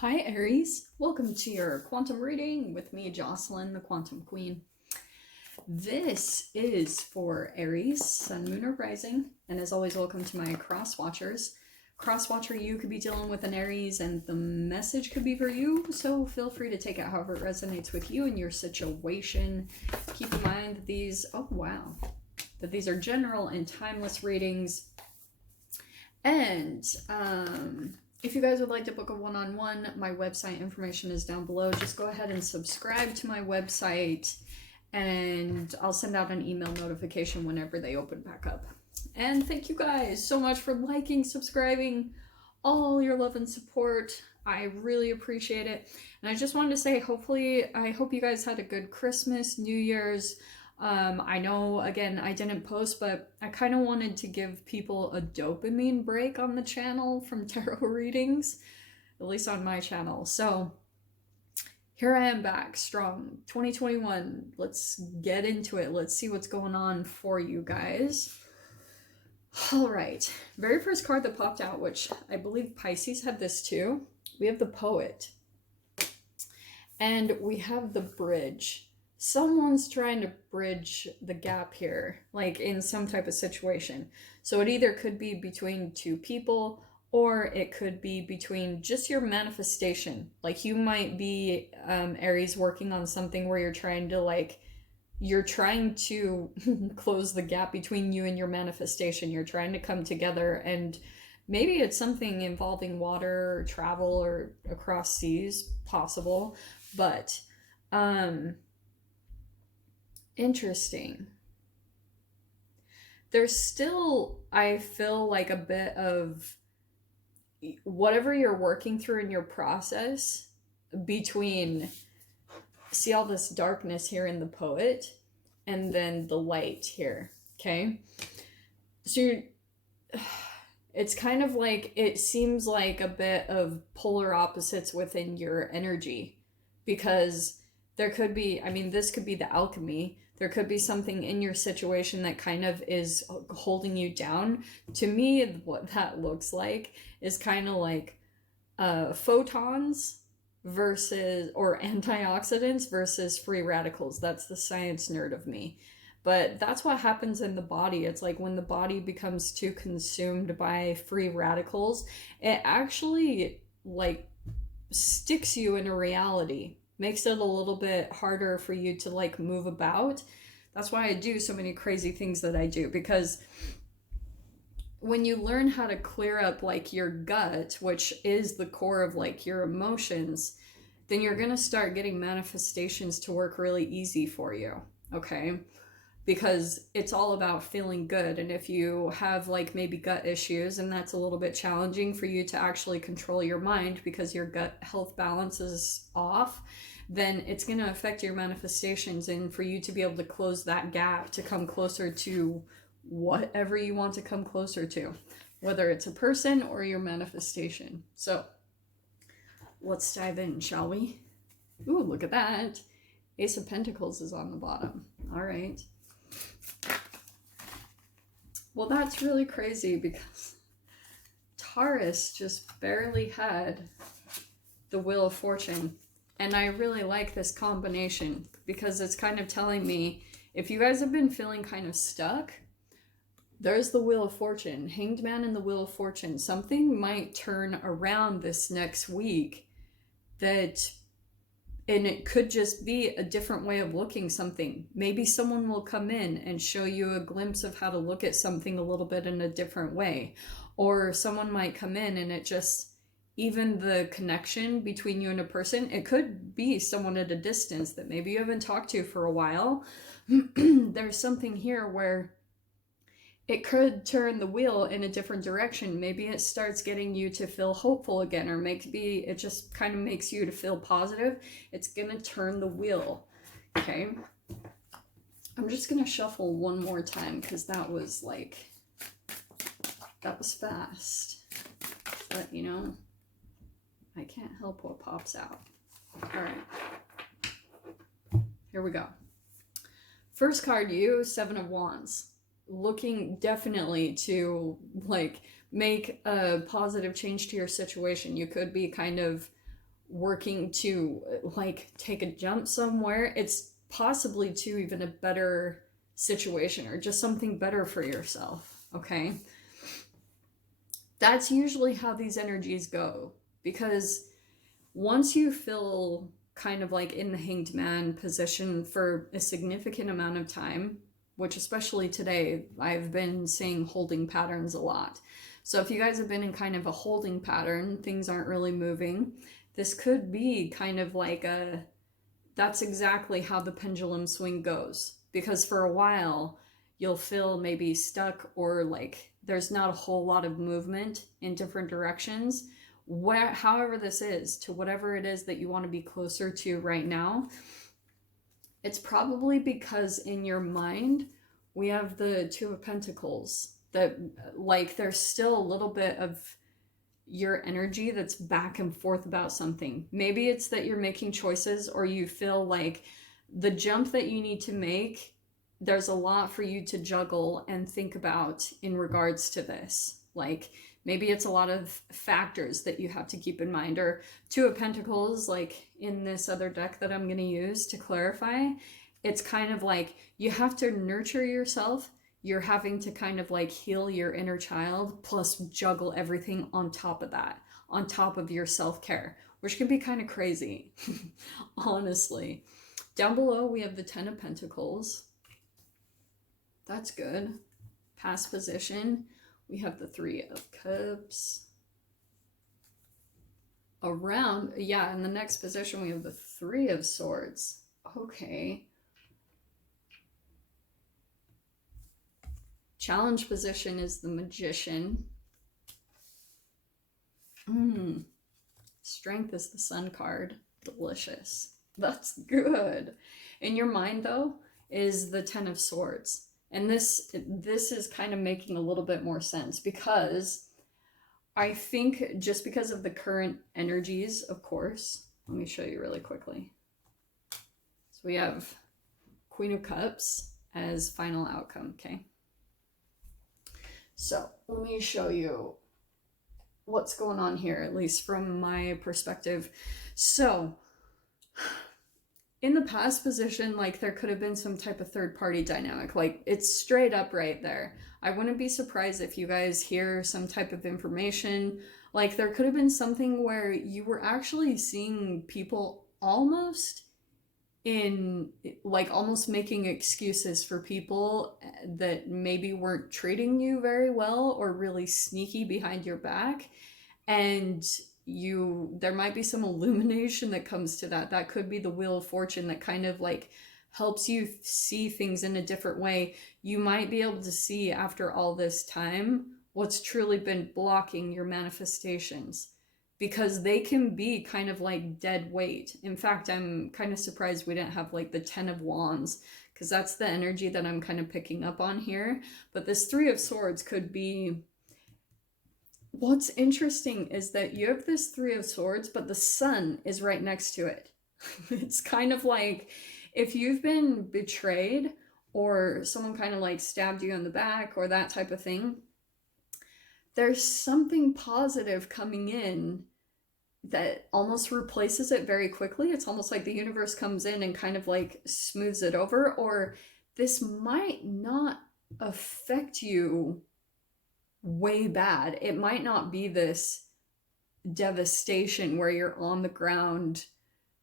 Hi Aries, welcome to your quantum reading with me, Jocelyn, the Quantum Queen. This is for Aries, Sun, Moon, or Rising, and as always, welcome to my cross watchers. Cross watcher, you could be dealing with an Aries, and the message could be for you, so feel free to take it however it resonates with you and your situation. Keep in mind that these, that these are general and timeless readings, and if you guys would like to book a one-on-one, my website information is down below. Just go ahead and subscribe to my website, and I'll send out an email notification whenever they open back up. And thank you guys so much for liking, subscribing, all your love and support. I really appreciate it. And I just wanted to say, I hope you guys had a good Christmas, New Year's. I know, again, I didn't post, but I kind of wanted to give people a dopamine break on the channel from tarot readings, at least on my channel. So here I am back, strong, 2021. Let's get into it. Let's see what's going on for you guys. All right, very first card that popped out, which I believe Pisces had this too. We have the Poet, and we have the Bridge. Someone's trying to bridge the gap here, like in some type of situation. So it either could be between two people, or it could be between just your manifestation. Like you might be, Aries, working on something where you're trying to close the gap between you and your manifestation. You're trying to come together, and maybe it's something involving water or travel or across seas, possible, but, interesting. There's still, I feel like, a bit of whatever you're working through in your process between, see all this darkness here in the Poet and then the light here, okay? So it's kind of like, it seems like a bit of polar opposites within your energy, because there could be, I mean, this could be the alchemy. There could be something in your situation that kind of is holding you down. To me, what that looks like is kind of like photons versus, or antioxidants versus free radicals. That's the science nerd of me. But that's what happens in the body. It's like when the body becomes too consumed by free radicals, it actually like sticks you in a reality. Makes it a little bit harder for you to like move about. That's why I do so many crazy things that I do, because when you learn how to clear up like your gut, which is the core of like your emotions, then you're gonna start getting manifestations to work really easy for you, okay? Because it's all about feeling good. And if you have like maybe gut issues, and that's a little bit challenging for you to actually control your mind because your gut health balance is off, then it's going to affect your manifestations. And for you to be able to close that gap to come closer to whatever you want to come closer to, whether it's a person or your manifestation. So let's dive in, shall we? Ooh, look at that. Ace of Pentacles is on the bottom. All right. Well, that's really crazy because Taurus just barely had the Wheel of Fortune. And I really like this combination because it's kind of telling me, if you guys have been feeling kind of stuck, there's the Wheel of Fortune, Hanged Man and the Wheel of Fortune. Something might turn around this next week that, and it could just be a different way of looking something. Maybe someone will come in and show you a glimpse of how to look at something a little bit in a different way. Or someone might come in and it just, even the connection between you and a person, it could be someone at a distance that maybe you haven't talked to for a while. There's something here where it could turn the wheel in a different direction. Maybe it starts getting you to feel hopeful again, or maybe it just kind of makes you to feel positive. It's gonna turn the wheel, okay? I'm just gonna shuffle one more time because that was fast. But you know, I can't help what pops out. All right, here we go. First card, you, Seven of Wands. Looking definitely to like make a positive change to your situation. You could be kind of working to like take a jump somewhere. It's possibly to even a better situation or just something better for yourself. Okay. That's usually how these energies go, because once you feel kind of like in the hanged man position for a significant amount of time, which especially today, I've been seeing holding patterns a lot. So if you guys have been in kind of a holding pattern, things aren't really moving, this could be kind of like a, that's exactly how the pendulum swing goes. Because for a while, you'll feel maybe stuck or like there's not a whole lot of movement in different directions. Where, however this is, to whatever it is that you want to be closer to right now, it's probably because in your mind, we have the Two of Pentacles, that like there's still a little bit of your energy that's back and forth about something. Maybe it's that you're making choices, or you feel like the jump that you need to make, there's a lot for you to juggle and think about in regards to this. Like maybe it's a lot of factors that you have to keep in mind. Or Two of Pentacles, like in this other deck that I'm going to use to clarify, it's kind of like you have to nurture yourself. You're having to kind of like heal your inner child, plus juggle everything on top of that, on top of your self-care, which can be kind of crazy, honestly. Down below, we have the Ten of Pentacles. That's good. Past position, we have the Three of Cups. Around, yeah, in the next position, we have the Three of Swords. Okay. Challenge position is the Magician. Strength is the Sun card. Delicious. That's good. In your mind, though, is the Ten of Swords. And this is kind of making a little bit more sense, because I think just because of the current energies, of course, let me show you really quickly. So we have Queen of Cups as final outcome, okay? So let me show you what's going on here, at least from my perspective. So in the past position, like there could have been some type of third party dynamic, like it's straight up right there. I wouldn't be surprised if you guys hear some type of information, like there could have been something where you were actually seeing people almost in like almost making excuses for people that maybe weren't treating you very well or really sneaky behind your back. And there might be some illumination that comes to that. That could be the Wheel of Fortune that kind of like helps you see things in a different way. You might be able to see after all this time what's truly been blocking your manifestations, because they can be kind of like dead weight. In fact, I'm kind of surprised we didn't have like the Ten of Wands, because that's the energy that I'm kind of picking up on here. But this Three of Swords could be, what's interesting is that you have this Three of Swords, but the Sun is right next to it. It's kind of like if you've been betrayed or someone kind of like stabbed you in the back or that type of thing, there's something positive coming in that almost replaces it very quickly. It's almost like the universe comes in and kind of like smooths it over. Or this might not affect you way bad. It might not be this devastation where you're on the ground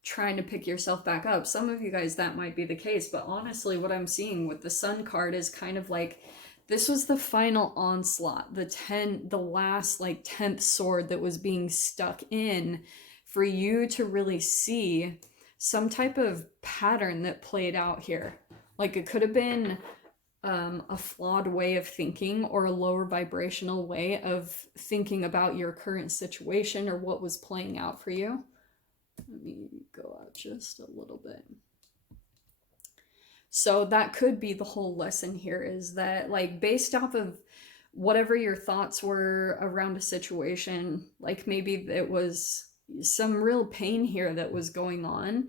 trying to pick yourself back up. Some of you guys, that might be the case, but honestly, what I'm seeing with the Sun card is kind of like, this was the final onslaught, the last like 10th sword that was being stuck in for you to really see some type of pattern that played out here. Like it could have been a flawed way of thinking or a lower vibrational way of thinking about your current situation or what was playing out for you. Let me go out just a little bit. So that could be the whole lesson here, is that like based off of whatever your thoughts were around a situation, like maybe it was some real pain here that was going on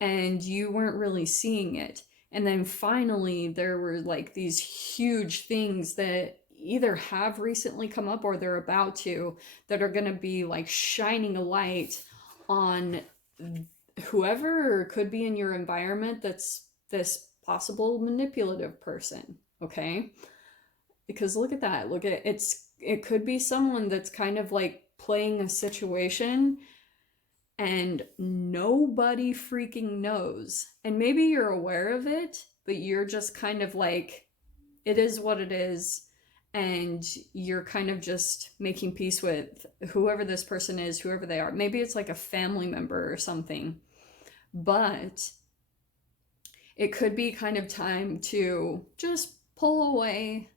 and you weren't really seeing it. And then finally there were like these huge things that either have recently come up or they're about to, that are going to be like shining a light on whoever could be in your environment that's this possible manipulative person, okay? Because look at that. Look at it could be someone that's kind of like playing a situation and nobody freaking knows. And maybe you're aware of it, but you're just kind of like, it is what it is. And you're kind of just making peace with whoever this person is, whoever they are. Maybe it's like a family member or something. But it could be kind of time to just pull away.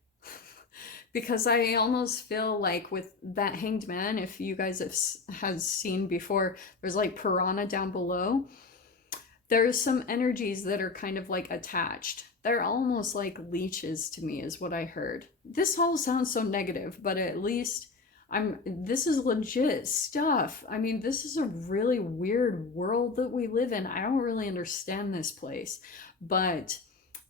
Because I almost feel like with that Hanged Man, if you guys has seen before, there's like piranha down below. There's some energies that are kind of like attached. They're almost like leeches to me, is what I heard. This all sounds so negative, but at least this is legit stuff. I mean, this is a really weird world that we live in. I don't really understand this place, but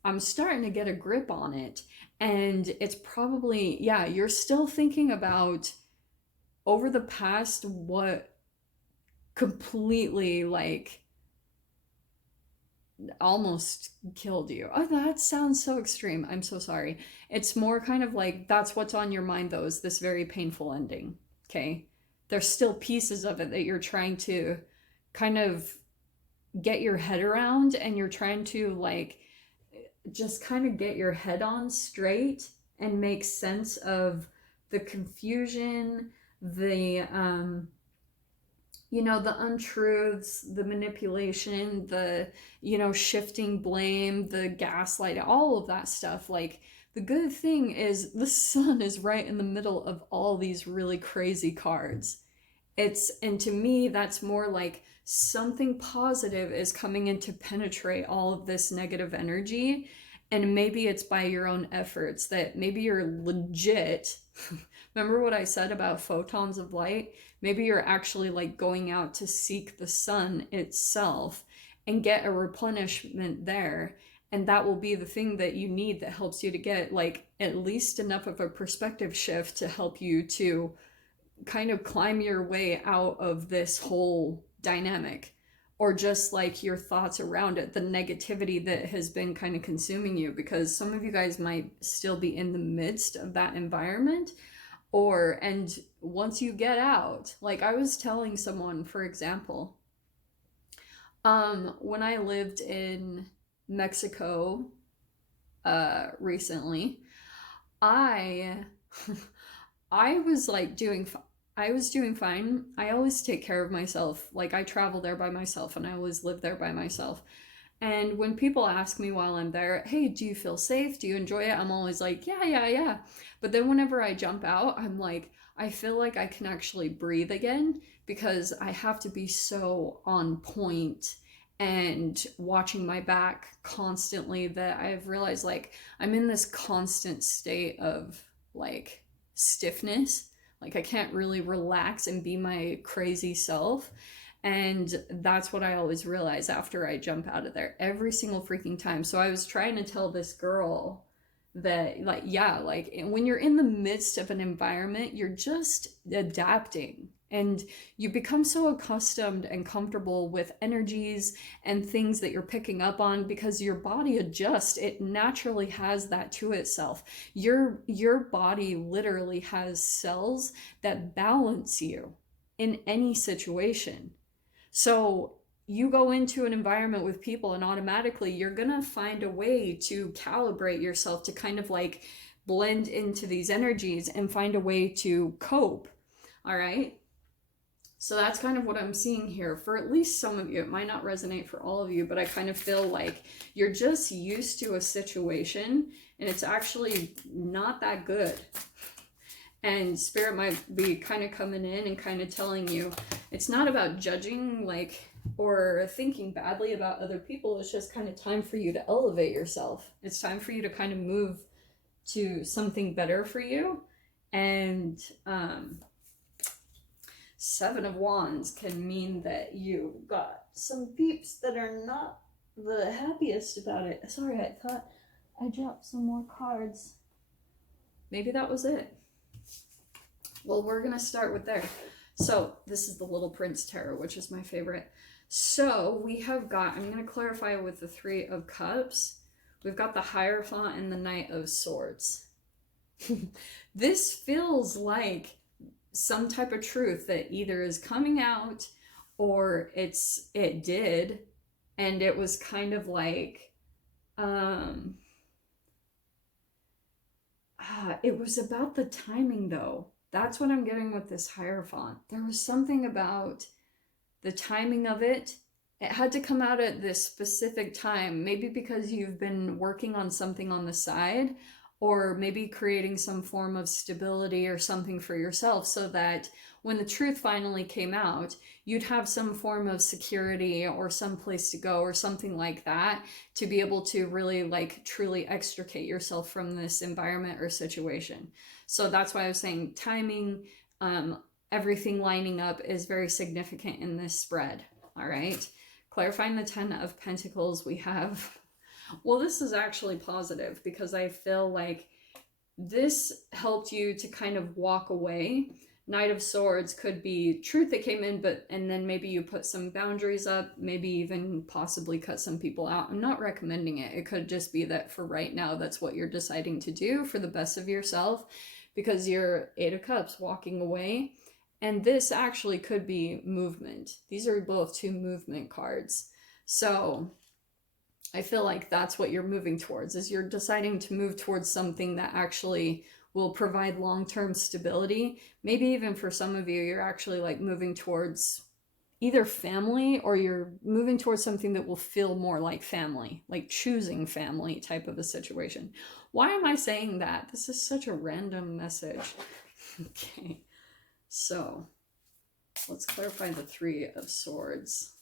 I'm starting to get a grip on it. And it's probably, yeah, you're still thinking about over the past what completely like almost killed you. Oh, that sounds so extreme. I'm so sorry. It's more kind of like that's what's on your mind though, is this very painful ending. Okay. There's still pieces of it that you're trying to kind of get your head around, and you're trying to like just kind of get your head on straight and make sense of the confusion, the the untruths, the manipulation, the shifting blame, the gaslight, all of that stuff. Like, the good thing is the sun is right in the middle of all these really crazy cards. And to me, that's more like something positive is coming in to penetrate all of this negative energy. And maybe it's by your own efforts, that maybe you're legit. Remember what I said about photons of light? Maybe you're actually like going out to seek the sun itself and get a replenishment there. And that will be the thing that you need that helps you to get like at least enough of a perspective shift to help you to kind of climb your way out of this whole dynamic, or just like your thoughts around it, the negativity that has been kind of consuming you, because some of you guys might still be in the midst of that environment. And once you get out, like I was telling someone, for example, when I lived in Mexico recently, I I was like I was doing fine. I always take care of myself. Like, I travel there by myself and I always live there by myself. And when people ask me while I'm there, hey, do you feel safe? Do you enjoy it? I'm always like, yeah. But then whenever I jump out, I'm like, I feel like I can actually breathe again, because I have to be so on point and watching my back constantly that I've realized like I'm in this constant state of like stiffness. Like, I can't really relax and be my crazy self. And that's what I always realize after I jump out of there every single freaking time. So I was trying to tell this girl that, like, yeah, like when you're in the midst of an environment, you're just adapting. And you become so accustomed and comfortable with energies and things that you're picking up on, because your body adjusts. It naturally has that to itself. Your body literally has cells that balance you in any situation. So you go into an environment with people and automatically you're gonna find a way to calibrate yourself to kind of like blend into these energies and find a way to cope. All right. So that's kind of what I'm seeing here for at least some of you. It might not resonate for all of you, but I kind of feel like you're just used to a situation and it's actually not that good. And Spirit might be kind of coming in and kind of telling you it's not about judging like or thinking badly about other people. It's just kind of time for you to elevate yourself. It's time for you to kind of move to something better for you. And Seven of Wands can mean that you got some peeps that are not the happiest about it. Sorry, I thought I dropped some more cards. Maybe that was it. Well, we're going to start with there. So this is the Little Prince Tarot, which is my favorite. So we have got, I'm going to clarify with the Three of Cups. We've got the Hierophant and the Knight of Swords. This feels like some type of truth that either is coming out or it did, and it was kind of like it was about the timing though. That's what I'm getting with this Hierophant. There was something about the timing of it. It had to come out at this specific time, maybe because you've been working on something on the side, or maybe creating some form of stability or something for yourself, so that when the truth finally came out, you'd have some form of security or some place to go or something like that to be able to really like truly extricate yourself from this environment or situation. So that's why I was saying timing, everything lining up is very significant in this spread. All right. Clarifying the Ten of Pentacles, we have, well, this is actually positive because I feel like this helped you to kind of walk away. Knight of Swords could be truth that came in, and then maybe you put some boundaries up, maybe even possibly cut some people out. I'm not recommending it. It could just be that for right now, that's what you're deciding to do for the best of yourself, because you're Eight of Cups, walking away. And this actually could be movement. These are both two movement cards. So I feel like that's what you're moving towards, is you're deciding to move towards something that actually will provide long-term stability. Maybe even for some of you, you're actually like moving towards either family, or you're moving towards something that will feel more like family, like choosing family type of a situation. Why am I saying that? This is such a random message. Okay. So let's clarify the Three of Swords.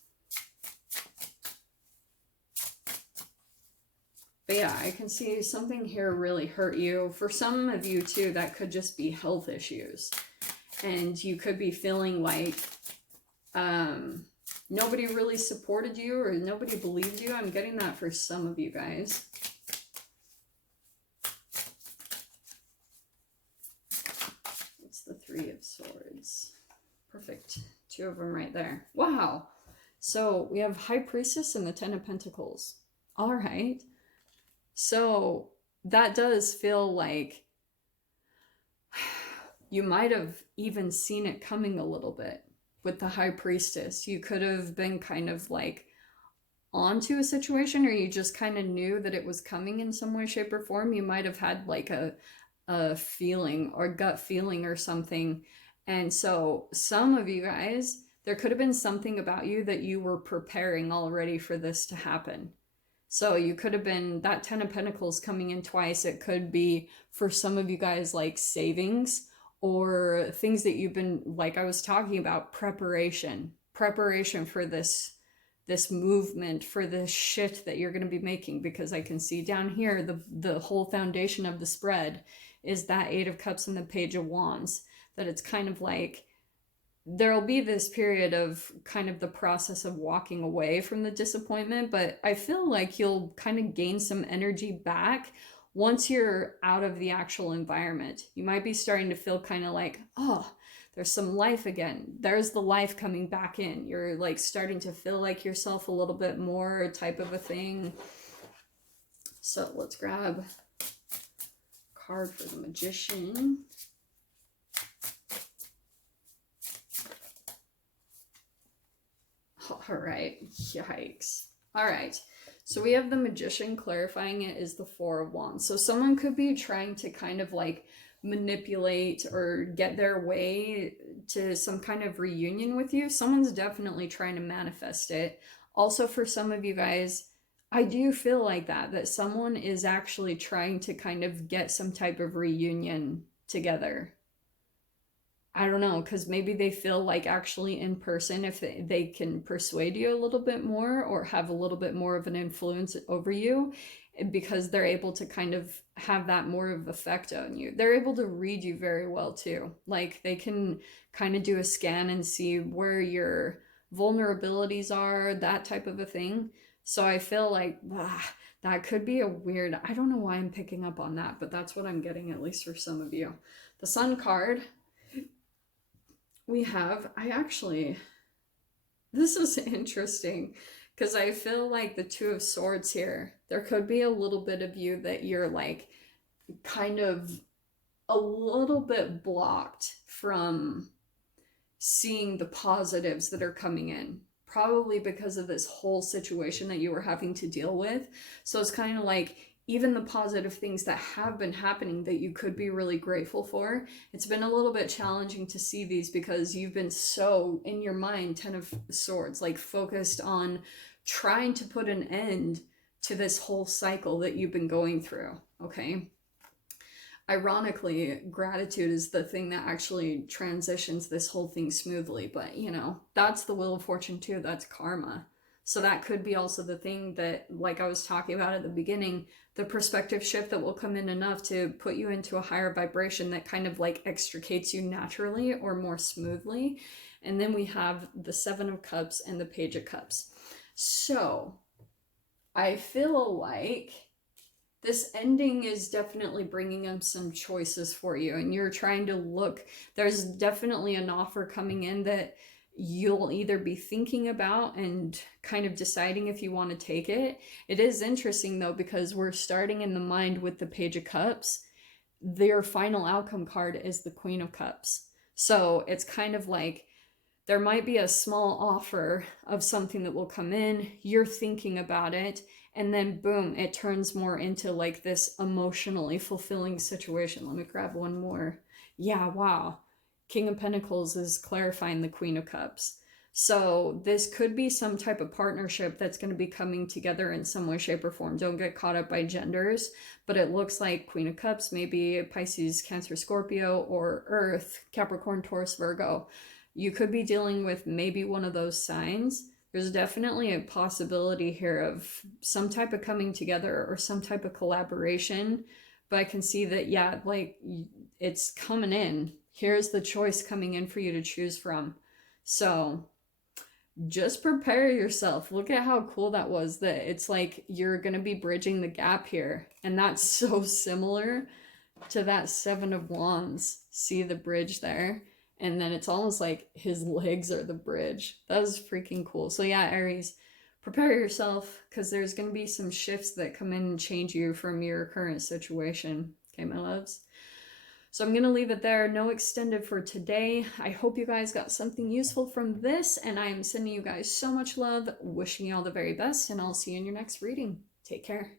But yeah, I can see something here really hurt you. For some of you too, that could just be health issues. And you could be feeling like nobody really supported you or nobody believed you. I'm getting that for some of you guys. What's the Three of Swords? Perfect. Two of them right there. Wow. So we have High Priestess and the Ten of Pentacles. All right. So that does feel like you might have even seen it coming a little bit with the High Priestess. You could have been kind of like onto a situation, or you just kind of knew that it was coming in some way, shape, or form. You might have had like a feeling or gut feeling or something. And so some of you guys, there could have been something about you that you were preparing already for this to happen. So you could have been, that Ten of Pentacles coming in twice, it could be for some of you guys like savings or things that you've been, like I was talking about, preparation for this movement, for this shit that you're going to be making. Because I can see down here, the whole foundation of the spread is that Eight of Cups and the Page of Wands, that it's kind of like, there'll be this period of kind of the process of walking away from the disappointment, but I feel like you'll kind of gain some energy back once you're out of the actual environment. You might be starting to feel kind of like, oh, there's some life again. There's the life coming back in. You're like starting to feel like yourself a little bit more, type of a thing. So let's grab a card for the Magician. All right, yikes. All right, so we have the Magician. Clarifying it is the Four of Wands. So someone could be trying to kind of like manipulate or get their way to some kind of reunion with you. Someone's definitely trying to manifest it. Also, for some of you guys, I do feel like that someone is actually trying to kind of get some type of reunion together. I don't know, because maybe they feel like actually in person, if they can persuade you a little bit more or have a little bit more of an influence over you, because they're able to kind of have that more of effect on you. They're able to read you very well too. Like they can kind of do a scan and see where your vulnerabilities are, that type of a thing. So I feel like that could be a weird, I don't know why I'm picking up on that, but that's what I'm getting, at least for some of you. The Sun card. we have, this is interesting because I feel like the Two of Swords here, there could be a little bit of you that you're like kind of a little bit blocked from seeing the positives that are coming in, probably because of this whole situation that you were having to deal with. So it's kind of like even the positive things that have been happening that you could be really grateful for, it's been a little bit challenging to see these because you've been so in your mind, Ten of Swords, like focused on trying to put an end to this whole cycle that you've been going through. Okay, ironically, gratitude is the thing that actually transitions this whole thing smoothly. But, you know, that's the Wheel of Fortune too. That's karma. So that could be also the thing that, like I was talking about at the beginning, the perspective shift that will come in enough to put you into a higher vibration that kind of like extricates you naturally or more smoothly. And then we have the Seven of Cups and the Page of Cups. So I feel like this ending is definitely bringing up some choices for you, and you're trying to look, there's definitely an offer coming in that you'll either be thinking about and kind of deciding if you want to take it. It is interesting though, because we're starting in the mind with the Page of Cups. Their final outcome card is the Queen of Cups. So it's kind of like there might be a small offer of something that will come in, you're thinking about it, and then boom, it turns more into like this emotionally fulfilling situation. Let me grab one more. Yeah, wow. King of Pentacles is clarifying the Queen of Cups. So this could be some type of partnership that's going to be coming together in some way, shape, or form. Don't get caught up by genders, but it looks like Queen of Cups, maybe Pisces, Cancer, Scorpio, or Earth, Capricorn, Taurus, Virgo. You could be dealing with maybe one of those signs. There's definitely a possibility here of some type of coming together or some type of collaboration. But I can see that, yeah, like it's coming in. Here's the choice coming in for you to choose from. So just prepare yourself. Look at how cool that was, that it's like you're going to be bridging the gap here. And that's so similar to that Seven of Wands. See the bridge there? And then it's almost like his legs are the bridge. That was freaking cool. So yeah, Aries, prepare yourself because there's going to be some shifts that come in and change you from your current situation. Okay, my loves? So I'm going to leave it there. No extended for today. I hope you guys got something useful from this, and I am sending you guys so much love, wishing you all the very best, and I'll see you in your next reading. Take care.